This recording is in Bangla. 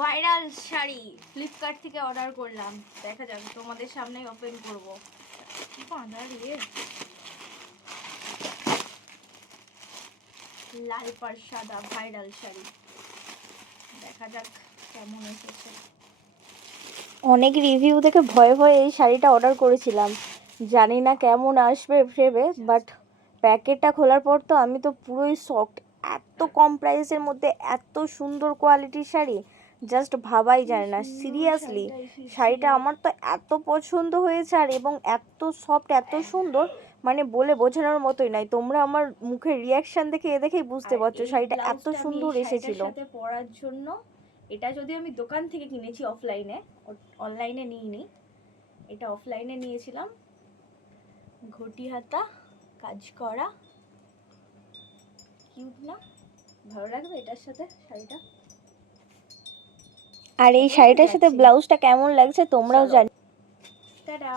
ভাইরাল শাড়ি ফ্লিপকার্ট থেকে অর্ডার করলাম, দেখা যাক, তোমাদের সামনেই ওপেন করব। লাল পাড় সাদা ভাইরাল শাড়ি, দেখা যাক কেমন এসেছে। অনেক রিভিউ দেখে ভয়ে ভয়ে এই শাড়িটা অর্ডার করেছিলাম, জানি না কেমন আসবে ভেবে, বাট প্যাকেটটা খোলার পর তো আমি তো পুরোই শকড। এত কম প্রাইসের মধ্যে এত সুন্দর কোয়ালিটির শাড়ি জাস্ট ভাবাই যায় না। সিরিয়াসলি শাড়িটা আমার তো এত পছন্দ হয়েছে, আর এবং এত সফট, এত সুন্দর, মানে বলে বোঝানোর মতোই নয়। তোমরা আমার মুখের রিয়াকশন দেখে দেখেই বুঝতে পারছো শাড়িটা এত সুন্দর এসেছিল। সাথে পরার জন্য, এটা যদি আমি দোকান থেকে কিনেছি অফলাইনে, অনলাইনে নিইনি, এটা অফলাইনে নিয়েছিলাম। ঘটি হাতা কাজ করা, কিউট না? ভালো লাগবে এটার সাথে শাড়িটা। আর এই শাড়িটার সাথে ব্লাউজটা কেমন লাগছে তোমরাও জানি। টাটা।